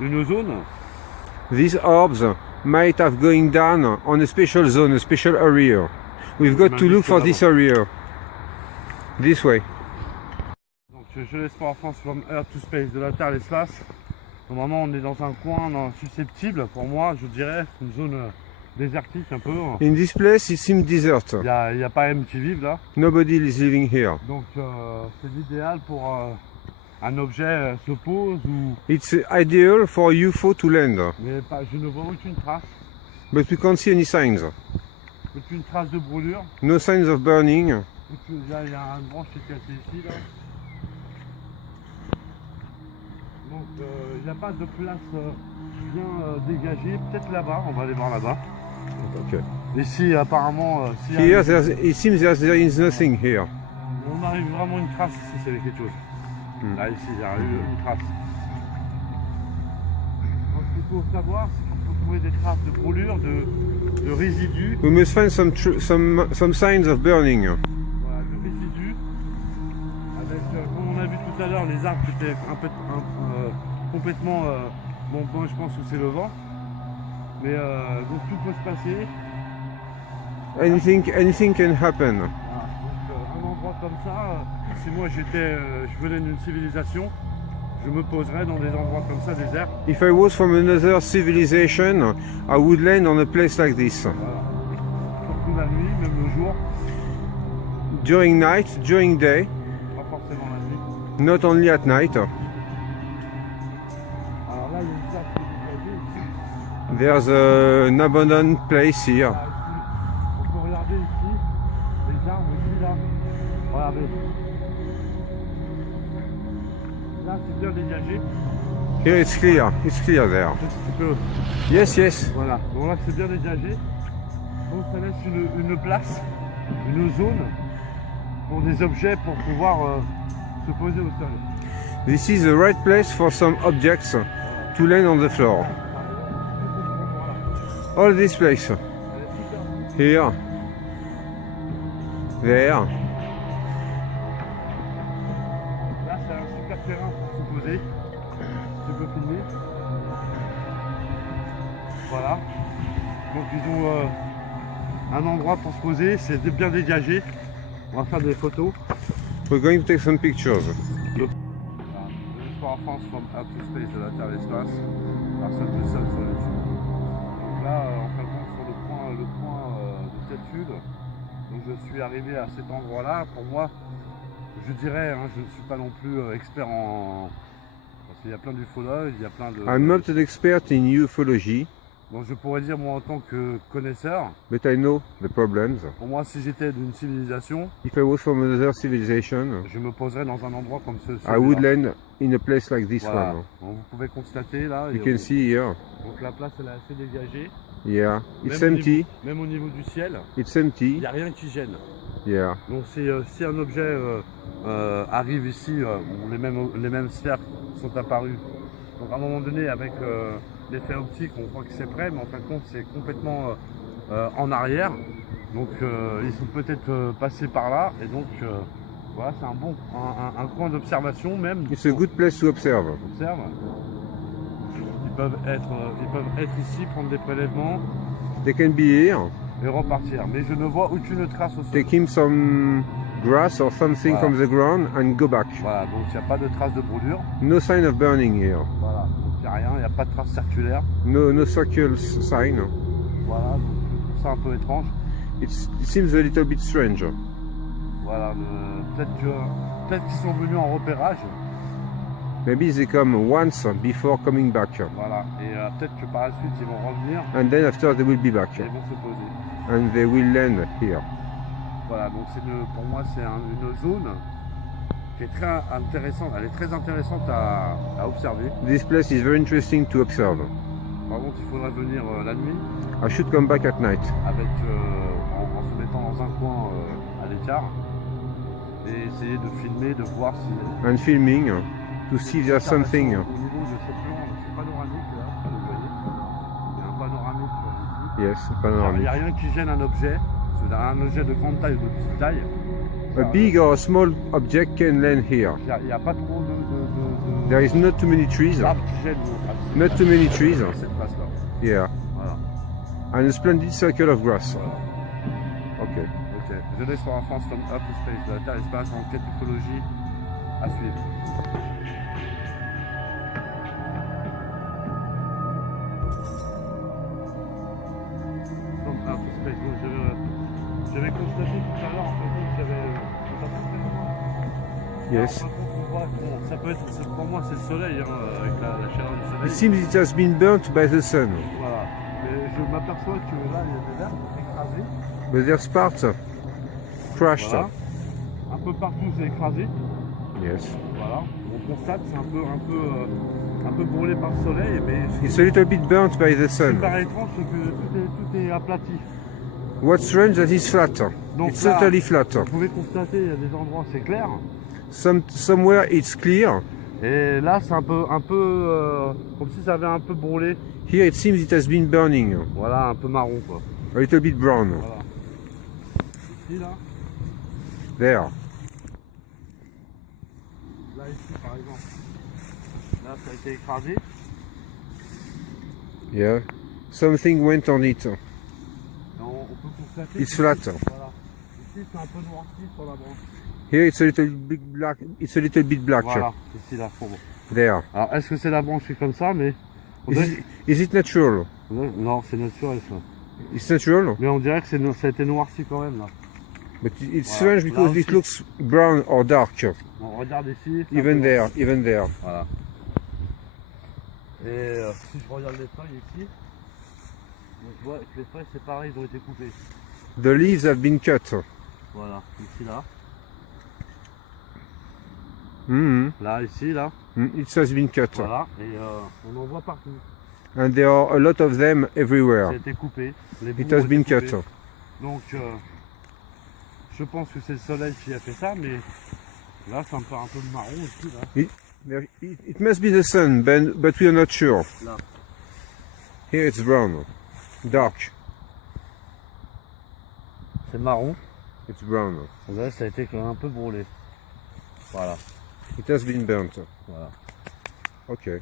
d'une zone. These orbs might have going down on a special zone, a special area. We've got to look for this area. This way. Donc je l'espère en France from Earth to Space, de la Terre à l'espace. Normalement on est dans un coin susceptible, pour moi je dirais, une zone désertique un peu. In this place it seems desert. Il n'y a pas M qui vivent là. Nobody is living here. Donc c'est l'idéal pour un objet se pose ou... It's ideal for a UFO to land. Mais pas, je ne vois aucune trace. But we can't see any signs. Aucune trace de brûlure. No signs of burning. Il y a une branche qui est cassée ici là. Donc il n'y a pas de place bien dégagée. Peut-être là-bas, on va aller voir là-bas. Okay. Ici apparemment, Here it seems there is nothing here. on arrive vraiment une trace ici, c'est quelque chose. Là ici, il y a eu une trace. Donc ce qu'il faut savoir, c'est qu'il faut trouver des traces de brûlure, de résidus. We must find some signs of burning. Voilà, de résidus. Avec, comme on a vu tout à l'heure, les arbres qui étaient complètement... bon, je pense que c'est le vent. Mais donc tout peut se passer. Anything can happen. Voilà, donc un endroit comme ça, si moi je venais d'une civilisation, je me poserais dans des endroits comme ça, déserts. If I was from another civilization, I would land on a place like this. Voilà. Surtout la nuit, même le jour, During night, during day, pas forcément la nuit. not only at night. Alors là, il y a une place qui est There's an abandoned place here. on peut regarder ici, les arbres ici, là. Regardez. Là, c'est bien dégagé. Here it's clear there. Un petit peu. Yes, yes. Voilà, donc là, c'est bien dégagé. Donc ça laisse une place, une zone pour des objets pour pouvoir se poser au sol. This is the right place for some objects to land on the floor. All this place. Here. There. Là, c'est un super terrain pour se poser. Tu peux filmer. Voilà. Donc, ils ont un endroit pour se poser. C'est bien dégagé. On va faire des photos. We're going to take some pictures. Voilà. L'espoir en France from Earth to Space, de la Terre à l'espace. Personne ne seul sur YouTube. Donc là, en fin de compte, sur le point de Tétude. Donc je suis arrivé à cet endroit-là. Pour moi, je dirais, hein, je ne suis pas non plus expert en... Parce qu'il y a plein d'ufologues, il y a plein de... I'm not an expert in ufology, Donc je pourrais dire, moi, en tant que connaisseur, but I know the problems. pour moi, si j'étais d'une civilisation, If I was from another civilization, je me poserais dans un endroit comme I would land in a place like this Voilà. one. Donc, vous pouvez constater là. You can see here. Donc la place, elle est assez dégagée. Yeah, it's Même au empty. niveau- même au niveau du ciel, It's il empty. n'y a rien qui gêne. Yeah. Donc si un objet arrive ici, où les mêmes sphères sont apparues, donc à un moment donné avec l'effet optique on croit que c'est prêt, mais en fin de compte c'est complètement en arrière. Donc ils sont peut-être passés par là, et donc voilà, c'est un coin d'observation même. It's a good place to observe. Observe. Ils peuvent être ici, prendre des prélèvements They can be here, et repartir. Mais je ne vois aucune trace au sol. take him some grass or something Voilà. from the ground and go back. Voilà, donc il n'y a pas de trace de brûlure. No sign of burning here. Voilà, donc il n'y a rien, il n'y a pas de trace circulaire. No circle sign. Voilà, donc je trouve ça un peu étrange. It seems a little bit strange. Voilà, peut-être qu'ils sont venus en repérage. Maybe they come once before coming back. Voilà, et peut-être que par la suite ils vont revenir And then after they will be back. et ils vont se poser. And they will land here. Voilà, donc pour moi c'est une zone qui est très intéressante. Elle est très intéressante à observer. This place is very interesting to observe. Par contre, il faudrait venir la nuit I should come back at night. avec, en se mettant dans un coin à l'écart et essayer de filmer, de voir si... And filming to see if there's something. Au niveau de ce plan, c'est panoramique là, vous voyez. Il y a un panoramique ici. Yes, Il panoramic. n'y a rien qui gêne un objet. C'est un objet de grande taille ou de petite taille. A big or a small object can land here. Il n'y a pas trop de There is not too many trees. d'arbres qui gênent Not too many trees. cette place-là. Yeah. Voilà. And a splendid circle of grass. Voilà. Okay. Ok. Jeunesse for France from Outer Space, de la Terre espace en quête d'écologie à suivre. From Outer Space. Donc, j'avais constaté tout à l'heure en fait qu'il y avait ça fait très loin. Yes. Alors, par contre, on voit, bon, ça peut être, pour moi c'est le soleil, hein, avec la chaleur du It soleil. seems it has been burnt by the sun. Voilà. Mais je m'aperçois que là il y a des arbres écrasés. But there's parts crushed. Voilà. Un peu partout c'est écrasé. Yes. Voilà. On constate c'est un peu brûlé par le soleil, mais It's a little bit burnt by the ce qui sun. paraît étrange c'est que tout est aplati. What's strange that it's flat. Donc It's là, totally flat. vous pouvez constater il y a des endroits c'est clair. Somewhere it's clear. Et là c'est un peu comme si ça avait un peu brûlé. Here it seems it has been burning. Voilà, un peu marron quoi. A little bit brown. Voilà. Ici là. There. Là ici par exemple. Là ça a été écrasé. Yeah. Something went on it. Et on peut constater. It's que flat. ici, voilà. Ici c'est un peu noirci sur la branche. Here it's a little bit black. It's a little bit black. Voilà, ici là. Bon. There. Alors est-ce que c'est la branche qui est comme ça, mais on dirait- Is it natural? non c'est naturel ça. It's natural, Mais on dirait que ça a été noirci quand même là. but it's Voilà. strange because Là it aussi. looks brown or dark. On regarde ici. c'est un Even peu there, noirci. even there. Voilà. Et si je regarde les feuilles ici, donc je vois que les feuilles c'est pareil, ils ont été coupées. The leaves have been cut. Voilà, ici là. Mhm. Là, ici, là. It has been cut. Voilà. Et on en voit partout. And there are a lot of them Ça everywhere. a été coupé. Les It bouts has ont been été cut. coupés. Donc, je pense que c'est le soleil qui a fait ça, mais là, ça me fait un peu marron ici, là. It must be the sun, but we are not sure. Là. Here it's brown. Dark. C'est marron. It's brown. Là, ça a été quand même un peu brûlé. Voilà. It has been burnt. Voilà. Okay.